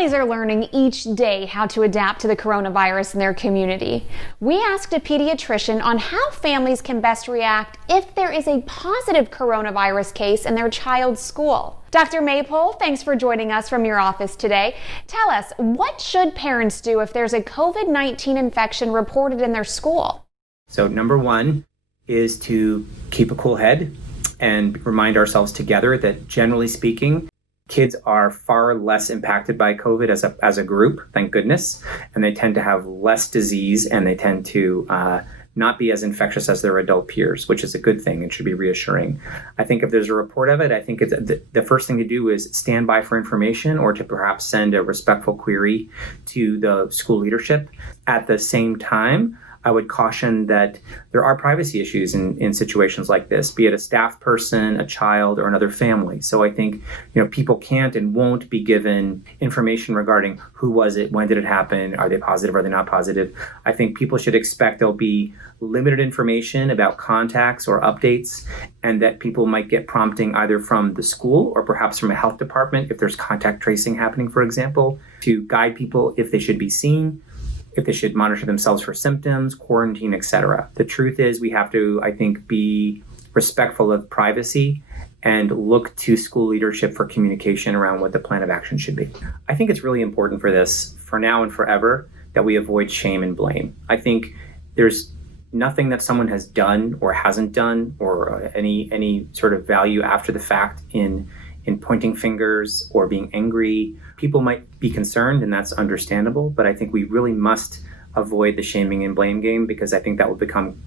Families are learning each day how to adapt to the coronavirus in their community. We asked a pediatrician on how families can best react if there is a positive coronavirus case in their child's school. Dr. Maypole, thanks for joining us from your office today. Tell us, what should parents do if there's a COVID-19 infection reported in their school? So number one is to keep a cool head and remind ourselves together that generally speaking, kids are far less impacted by COVID as a group, thank goodness, and they tend to have less disease and they tend to not be as infectious as their adult peers, which is a good thing and should be reassuring. I think if there's a report of it, I think the first thing to do is stand by for information or to perhaps send a respectful query to the school leadership. At the same time, I would caution that there are privacy issues in situations like this, be it a staff person, a child, or another family. So I think, people can't and won't be given information regarding who was it, when did it happen, are they positive, are they not positive. I think people should expect there'll be limited information about contacts or updates, and that people might get prompting either from the school or perhaps from a health department if there's contact tracing happening, for example, to guide people if they should be seen, if they should monitor themselves for symptoms, quarantine, etc. The truth is we have to, I think, be respectful of privacy and look to school leadership for communication around what the plan of action should be. I think it's really important for this, for now and forever, that we avoid shame and blame. I think there's nothing that someone has done or hasn't done or any sort of value after the fact in pointing fingers or being angry. People might be concerned, and that's understandable, but I think we really must avoid the shaming and blame game, because I think that will become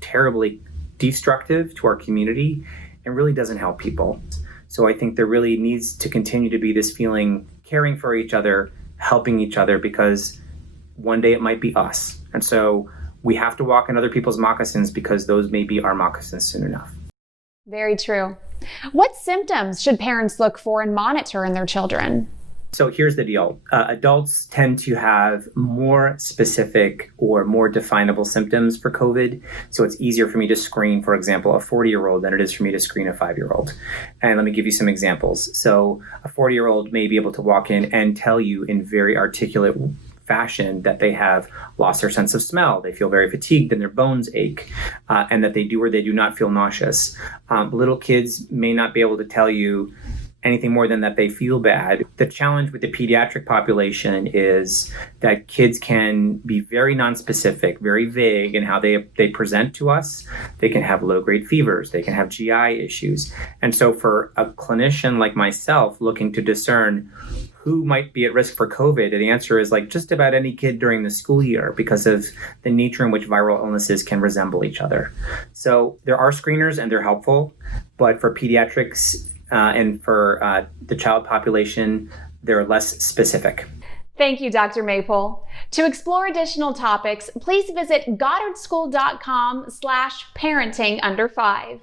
terribly destructive to our community and really doesn't help people. So I think there really needs to continue to be this feeling, caring for each other, helping each other, because one day it might be us. And so we have to walk in other people's moccasins, because those may be our moccasins soon enough. Very true. What symptoms should parents look for and monitor in their children? So here's the deal. Adults tend to have more specific or more definable symptoms for COVID. So it's easier for me to screen, for example, a 40-year-old than it is for me to screen a 5-year-old. And let me give you some examples. So a 40-year-old may be able to walk in and tell you in very articulate fashion that they have lost their sense of smell, they feel very fatigued and their bones ache, and that they do or they do not feel nauseous. Little kids may not be able to tell you anything more than that they feel bad. The challenge with the pediatric population is that kids can be very nonspecific, very vague in how they present to us. They can have low-grade fevers, they can have GI issues. And so for a clinician like myself looking to discern who might be at risk for COVID, the answer is like just about any kid during the school year, because of the nature in which viral illnesses can resemble each other. So there are screeners and they're helpful, but for pediatrics and for the child population, they're less specific. Thank you, Dr. Maypole. To explore additional topics, please visit goddardschool.com/parenting under 5.